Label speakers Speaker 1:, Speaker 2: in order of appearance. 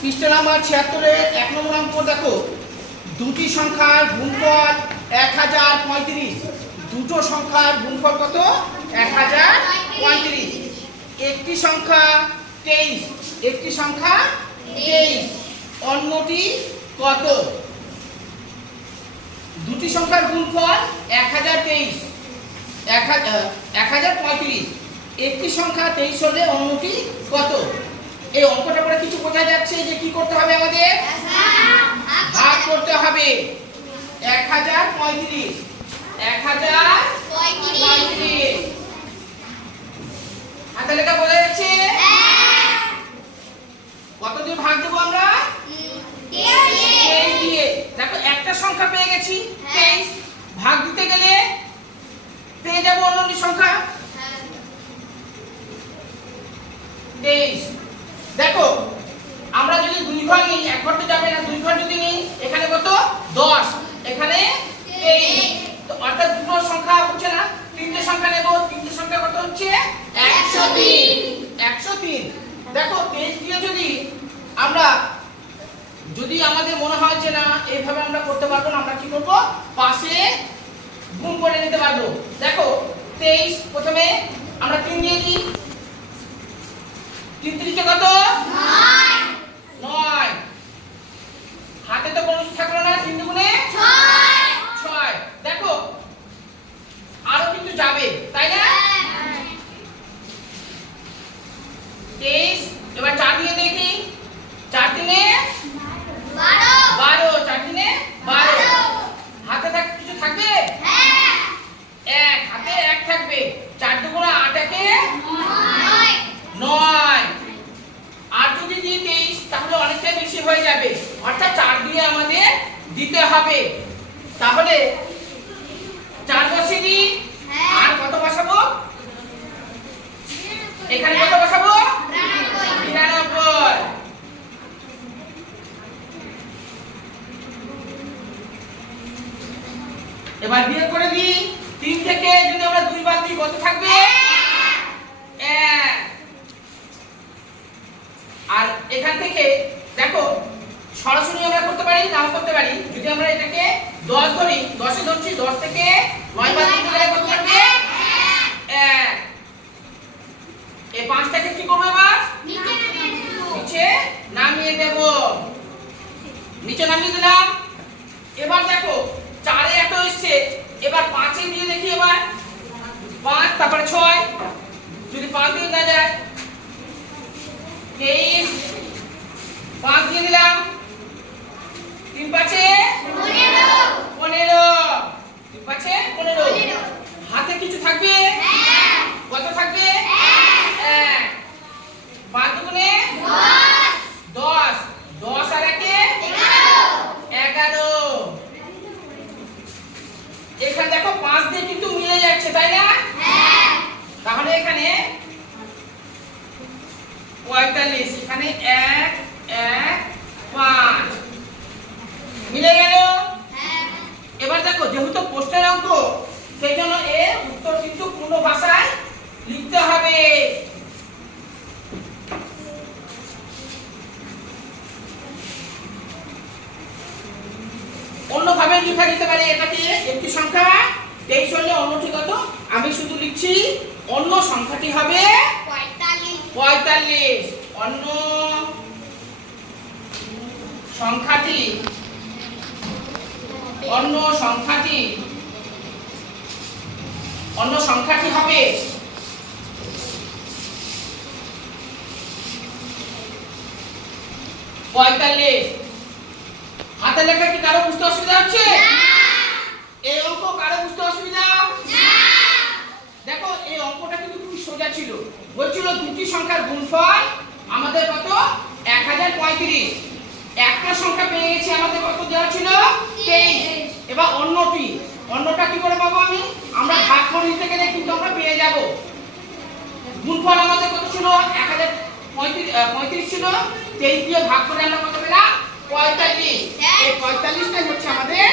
Speaker 1: পৃষ্ঠ নাম্বার ছিয়াত্তরে এক নম্বর অঙ্ক দেখো। দুটি সংখ্যার গুণফল এক হাজার পঁয়ত্রিশ। দুটো সংখ্যার গুণফল কত? এক হাজার পঁয়ত্রিশ। একটি সংখ্যা তেইশ। একটি সংখ্যা তেইশ। অন্যটি কত? দুটি সংখ্যার গুণফল এক হাজার তেইশ। এক হাজার এক হাজার পঁয়ত্রিশ। একটি সংখ্যা তেইশ হলে অন্যটি কত? এই অঙ্কটা করে কিছু বোঝা যাচ্ছে যে কি করতে হবে আমাদের? ভাগ করতে হবে। এক হাজার পঁয়ত্রিশ। এক হাজার পঁয়ত্রিশ। হাতে লেখা বোঝা যাচ্ছে? কত দিয়ে ভাগ দেবো আমরা? দিয়ে। দেখো, একটা সংখ্যা পেয়ে গেছি। তেইশ। ভাগ দিতে গেলে পেয়ে যাব অন্য সংখ্যা? তেইশ। দেখো, আমরা যদি দুই ঘর নিই, এক ঘর তো যাবে না, দুই ঘর যদি নিই, এখানে কত? দশ। এখানে অর্থাৎ দুটো সংখ্যা হচ্ছে না, তিনটে সংখ্যা নেব, তিনটে সংখ্যা কত হচ্ছে? একশো তিন। একশো তিন। দেখো, তেইশ দিয়ে যদি আমরা, যদি আমাদের মনে হয় যে না, এইভাবে আমরা করতে পারব না, আমরা কি করব? পাশে গুণ করে নিতে পারব। দেখো, তেইশ প্রথমে আমরা তিন দিয়ে দিই। তিন তিরিশে কত নয় হাতে তো কোনো কিছু থাকল না তিন দুগুণে ছয় দেখো আরও কিন্তু যাবে তাই না তেইশ এবার চার দিয়ে দেখি চার দিনে বারো চার দিনে বারো হাতে থাক কিছু থাকবে এক হাতে এক থাকবে চার দুগুণে আট একে নয় আর যদি দিই তেইশ তাহলে অনেকটা বেশি হয়ে যাবে অর্থাৎ চার দিয়ে আমাদের দিতে হবে তাহলে চার বসে দিই আর কত বসাবো এখানে কত বসাবো নিরানব্বই এবার বিয়োগ করে দিই। তিন থেকে যদি আমরা দুই বাদ দিই, কত থাকবে? আর এখান থেকে, দেখো, সরাসরি আমরা করতে পারি, নাও করতে পারি। যদি আমরা এটাকে দশ ধরি, দশে ধরছি, দশ থেকে নয় বাদ দিতে গেলে কত থাকবে? এই পাঁচটাকে কি করব এবার? নিচে নামিয়ে দেব। নিচে নামিয়ে দিলাম। এবার দেখো এসছে এবার পাঁচে দিয়ে দেখি এবার। পাঁচ তারপরে ছয় যদি পাঁচ দিয়ে না যায় তেইশ পাঁচ দিয়ে দিলাম তিন পাঁচে পনেরো তিন পাঁচে পনেরো হাতে কিছু থাকবে কত থাকবে এক পাঁচ দুগুণে দশ দশ আর একে এগারো এখানে দেখো পাঁচ দিয়ে কিন্তু মিলে যাচ্ছে তাই না তাহলে এখানে পঁয়তাল্লিশ, এখানে এক এক, পাঁচ। মিলে গেল? এবার দেখো, যেহেতু প্রশ্নের অঙ্ক, সেই জন্য এর উত্তর কিন্তু পূর্ণ ভাষায় লিখতে হবে। অন্যভাবে লেখা যেতে পারে এটাকে একটি সংখ্যা, তেইশ হলে অন্যটি কত আমি শুধু লিখছি অন্য সংখ্যাটি হবে পঁয়তাল্লিশ। অন্য সংখ্যাটি অন্য সংখ্যাটি অন্য সংখ্যাটি হবে পঁয়তাল্লিশ। হাতে লেখা কি কারও বুঝতে অসুবিধা হচ্ছে? এই অঙ্ক কারও বুঝতে অসুবিধা দেখো এই অঙ্কটা কিন্তু সোজা ছিল বলছিল, দুটি সংখ্যার গুণফল আমাদের কত? এক হাজার পঁয়ত্রিশ। একটা সংখ্যা পেয়ে গেছি আমাদের কত দেওয়া ছিল? তেইশ। এবার অন্যটি। অন্যটা কি করে পাবো আমি? আমরা ভাগ করে দিতে গেলে কিন্তু আমরা পেয়ে যাব। গুণফল আমাদের কত ছিল? এক হাজার পঁয়ত্রিশ পঁয়ত্রিশ ছিল। তেইশ দিয়ে ভাগ করে আমরা কত পেলাম? পঁয়তাল্লিশ। এই পঁয়তাল্লিশটাই হচ্ছে আমাদের